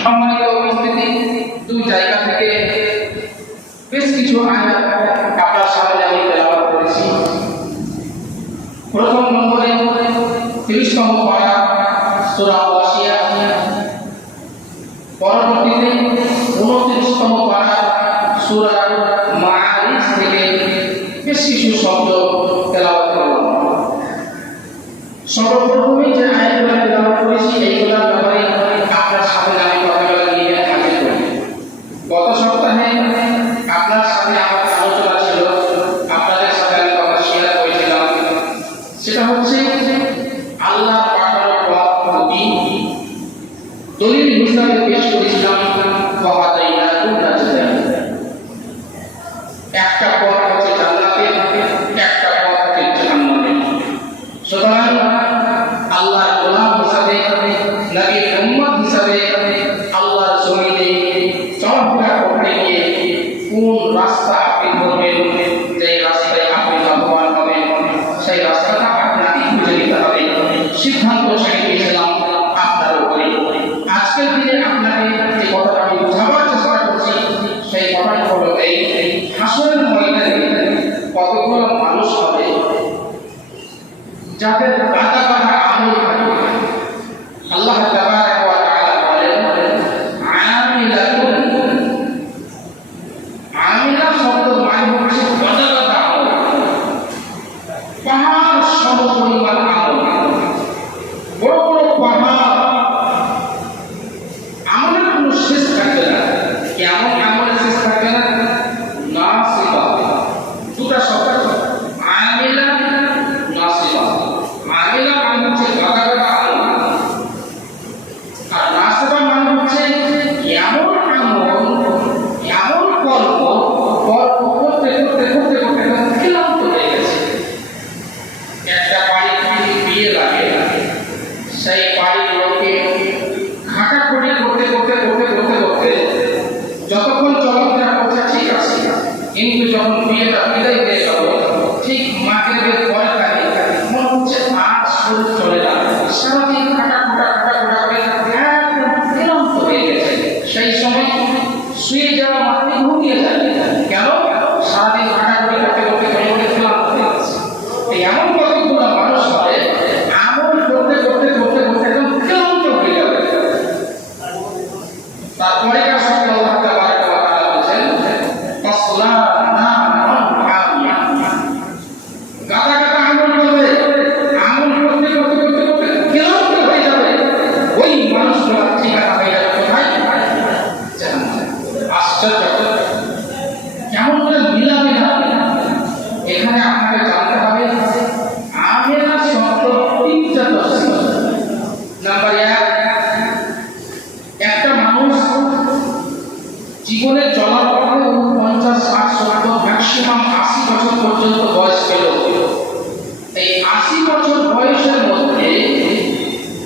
সম্মানিত উপস্থিতি, দুই জায়গা থেকে বেশ কিছু আয়াত আপনার সামনে আমি তেলাবাদ করেছি। প্রথম নম্বরে তিরিশতম পাড়া সুরা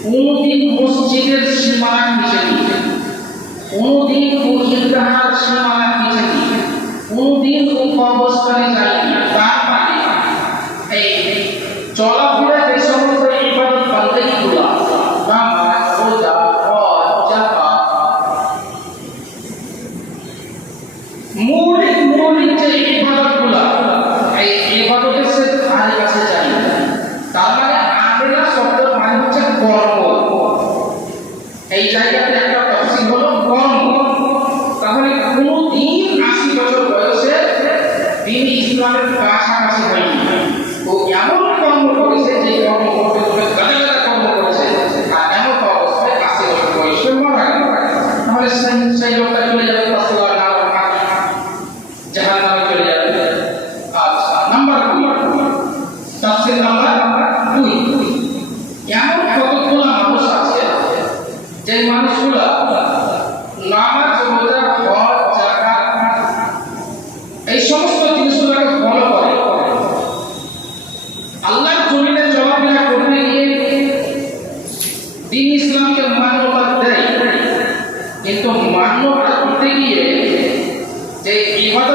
কোনদিন মসজিদের সীমানা ঘেঁচে নিয়ে কোনদিন ও ঈদগাহার সীমানা ঘেঁচে নিয়ে কোনদিন ও কবরস্থানে যায়নি তা মানে এই চলা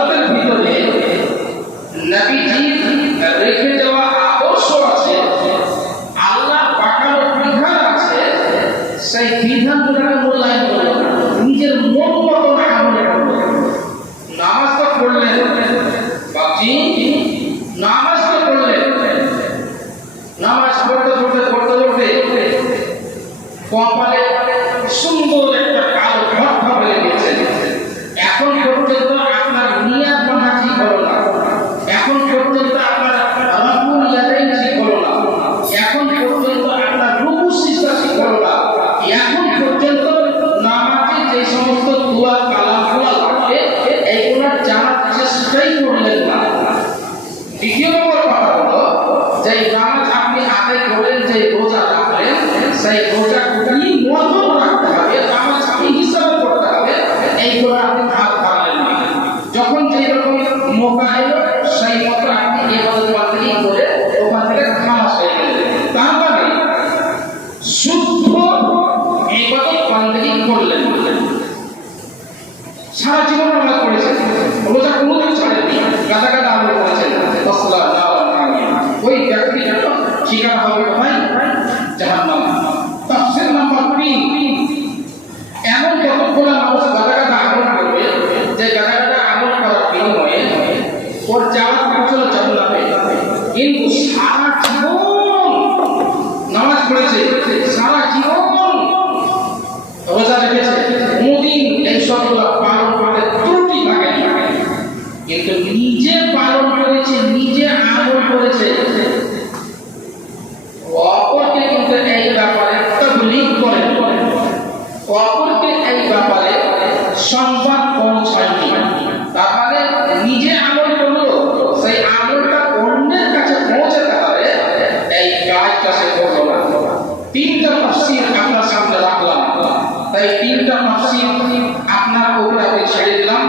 ভারতের ভিতরে নবীজি রেখে দেওয়া Itu. তিনটা তাফসীর আপনার সামনে রাখলাম। তাই তিনটা তাফসীর আপনার উপরে আমি ছেড়ে দিলাম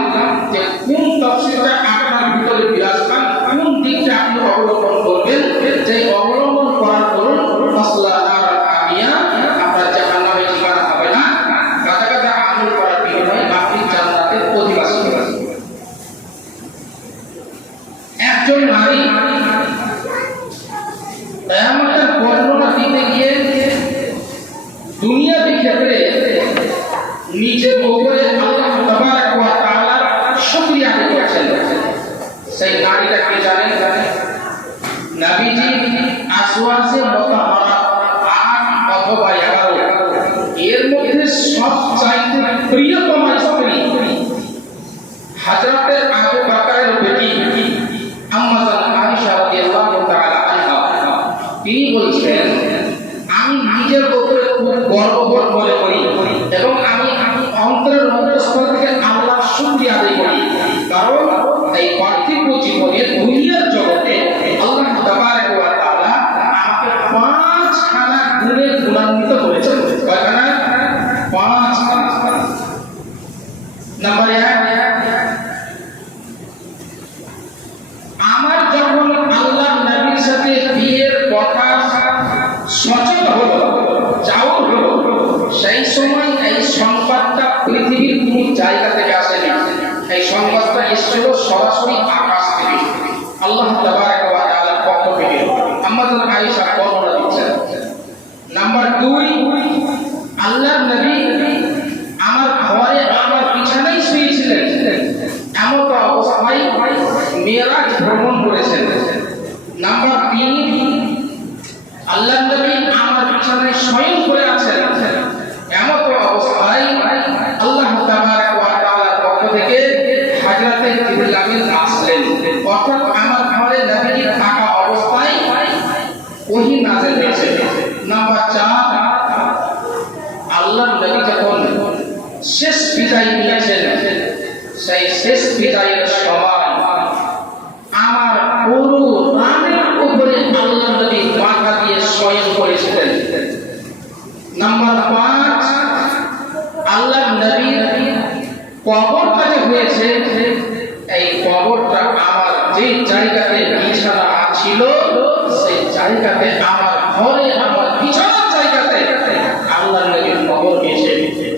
যে কোন তাফসীরটা আপনার ভিতরে বিরাজমান, কোন দিনটা আপনি অবলম্বন করবেন যে অবলম্বন করার পর মাসলা নবীজি আসওয়াজে এসছে সরাসরি আকাশ থেকে আল্লাহ তাআলার পক্ষ থেকে আমাদের আয়েশা বর্ণনা দিচ্ছেন। নাম্বার দুই আল্লাহ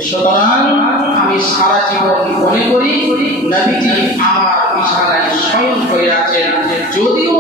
সুতরাং আমি সারা জীবন মনে করি নবীজি আমার বিছানায় স্বয়ং হয়ে আছেন যদিও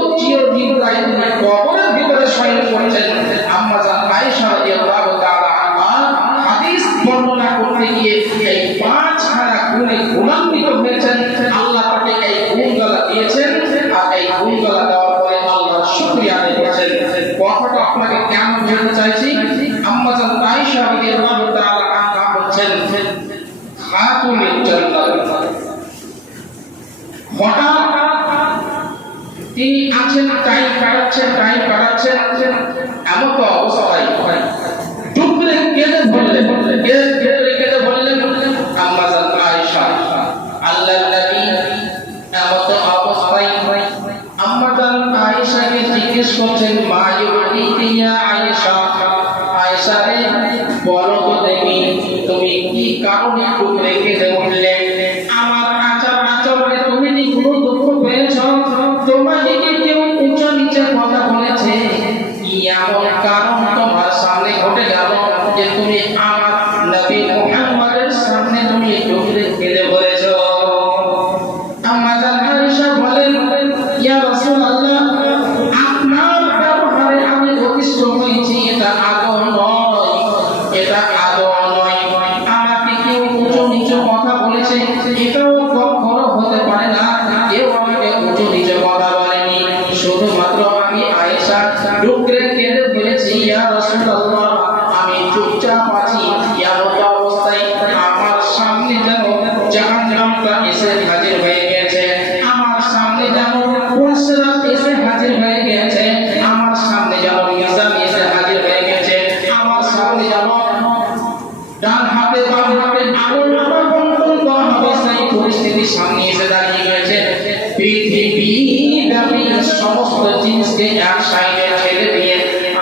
ভিটামিন সমস্ত জিনিসকে এক সাইডে ফেলে দিয়ে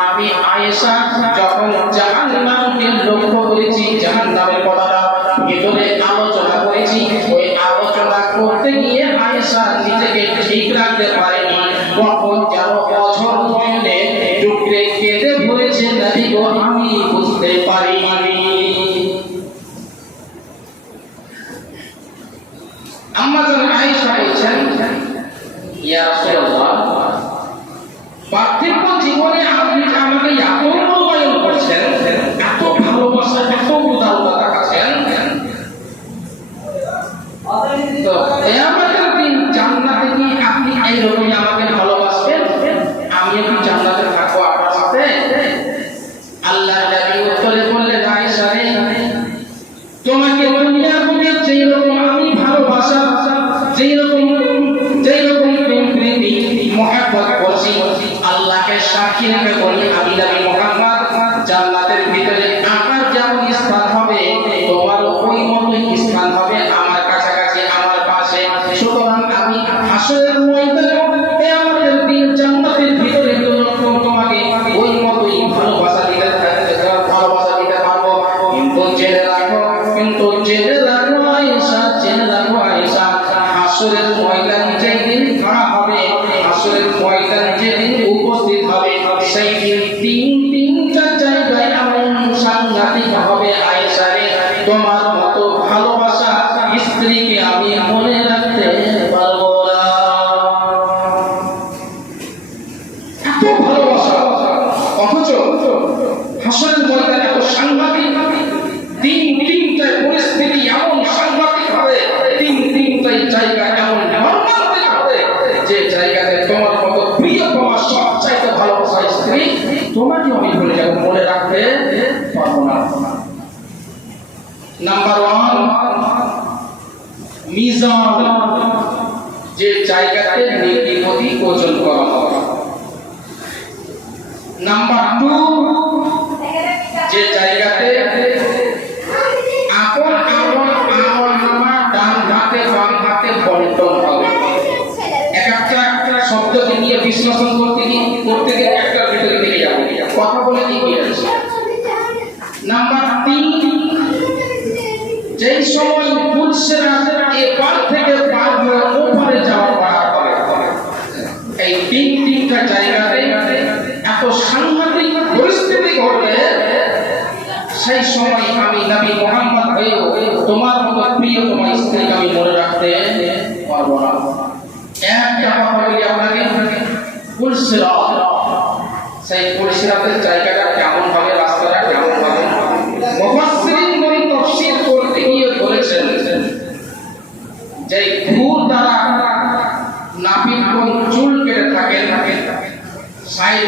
আমি আয়েশা যখন জাহান্নামকে লক্ষ্য করেছি জাহান জাহান্নামের কথাটা ভিতরে আলোচনা করেছি, ওই আলোচনা করতে গিয়ে আয়েশা নিজেকে ঠিক রাখতে পারে 对呀。কিন্তু যে পারব না নাম্বার ওয়ান মিজান যে জায়গাতে ওজন করা হয়। নাম্বার টু সাংঘাতিক পরিস্থিতি ঘটবে সেই সময় আমি নবী মোহাম্মদ তোমার মতো প্রিয় তোমার স্ত্রীকে আমি মনে রাখতে পারব না। একটা কথা বলি আপনাকে পুলসিরা সেই পুলসিরাতের জায়গাটা কেমন ভাবে রাস্তাটা কেমন ভাবে মুফাসসিরিনগণ তফসিল করতে গিয়ে বলেছেন যে ঘুর দ্বারা নাপিত চুল কেটে থাকে থাকে সাইড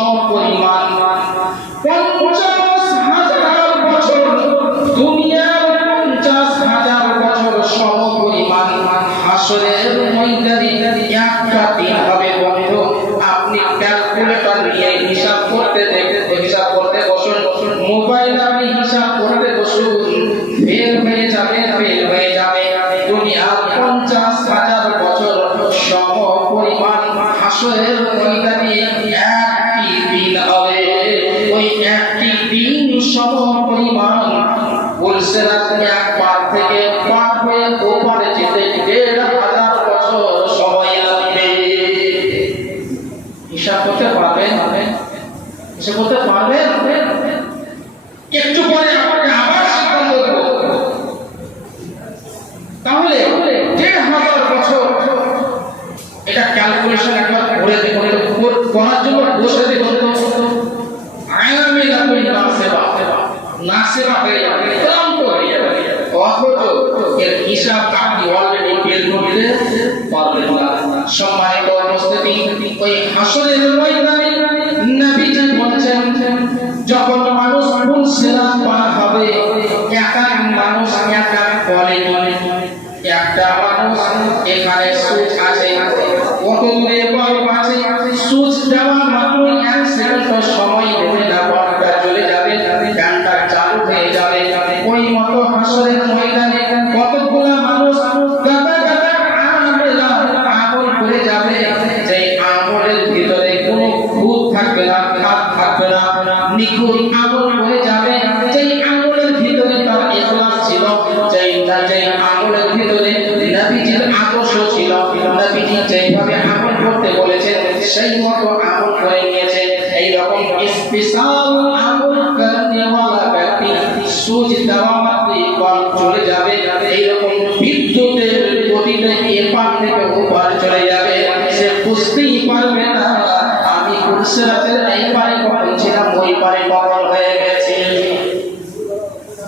পড়ার জন্য বসে দেখুন আয়ামে লাগুন নাসেবা হয়ে যাবে।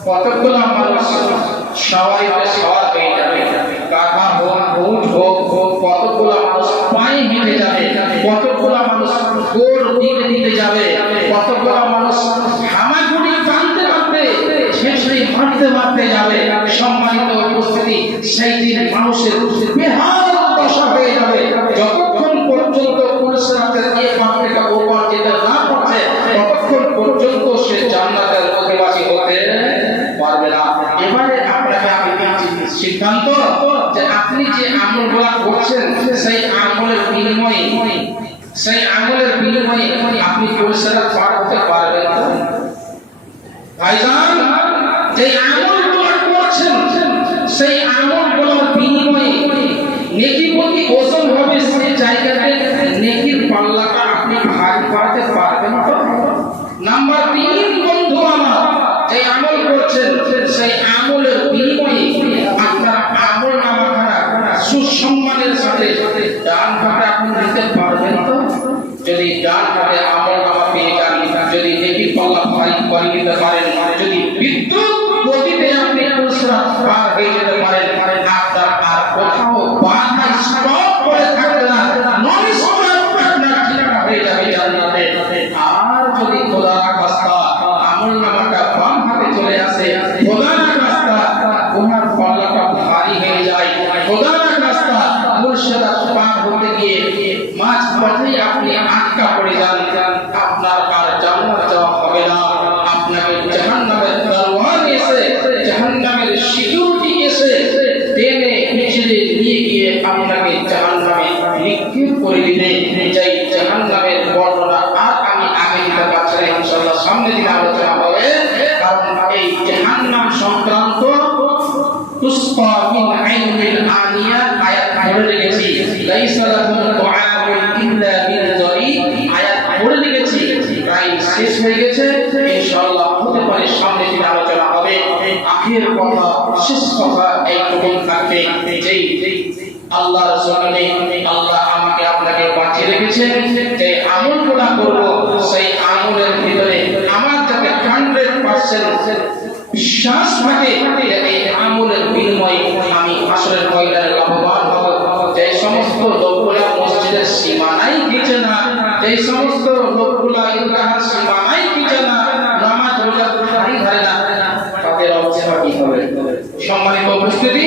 কতগুলো মানুষ সবাই সবার হয়ে যাবে। কাকা হোক হোক কতগুলো মানুষ পায়ে হেঁটে যাবে, কতগুলো মানুষ দিতে দিতে যাবে, কতগুলো মানুষ হামাগুড়ি টানতে পারবে শেষে হাঁটতে মারতে যাবে। সম্মানিত উপস্থিতি, সেই দিন মানুষের বিহার করছেন, সেই আমলের বিনিময়ে, সেই আমলের বিনিময়ে আপনি পরিষেবা পার হতে পারবেন ভাইজান, যে করছেন, সেই আমলগুলোর বিনিময়ে নেকি প্রতি ওজন হবে সেই জায়গাতে নেকির পাল্লাটা আপনি ভাগ করতে পারবেন তো নাম্বার তিন, বন্ধু আমার, যে আমল করছেন, সেই আমলে Allah. আল্লাহর আল্লাহ আমাকে আপনাকে বাঁচিয়ে রেখেছে যে সেই আমলের ভিতরে আমার যাতে বিশ্বাস থাকে আমলের বিনিময়ে আমি আসরের ময়দানে লাভবান লোকগুলা মসজিদের সীমানাই কিছু না যে সমস্ত লোকগুলা ঈদগাহের সীমানাই কিছু না নামাজ রোজা ধারি ধারে না তাদের হবে সম্মানিত উপস্থিতি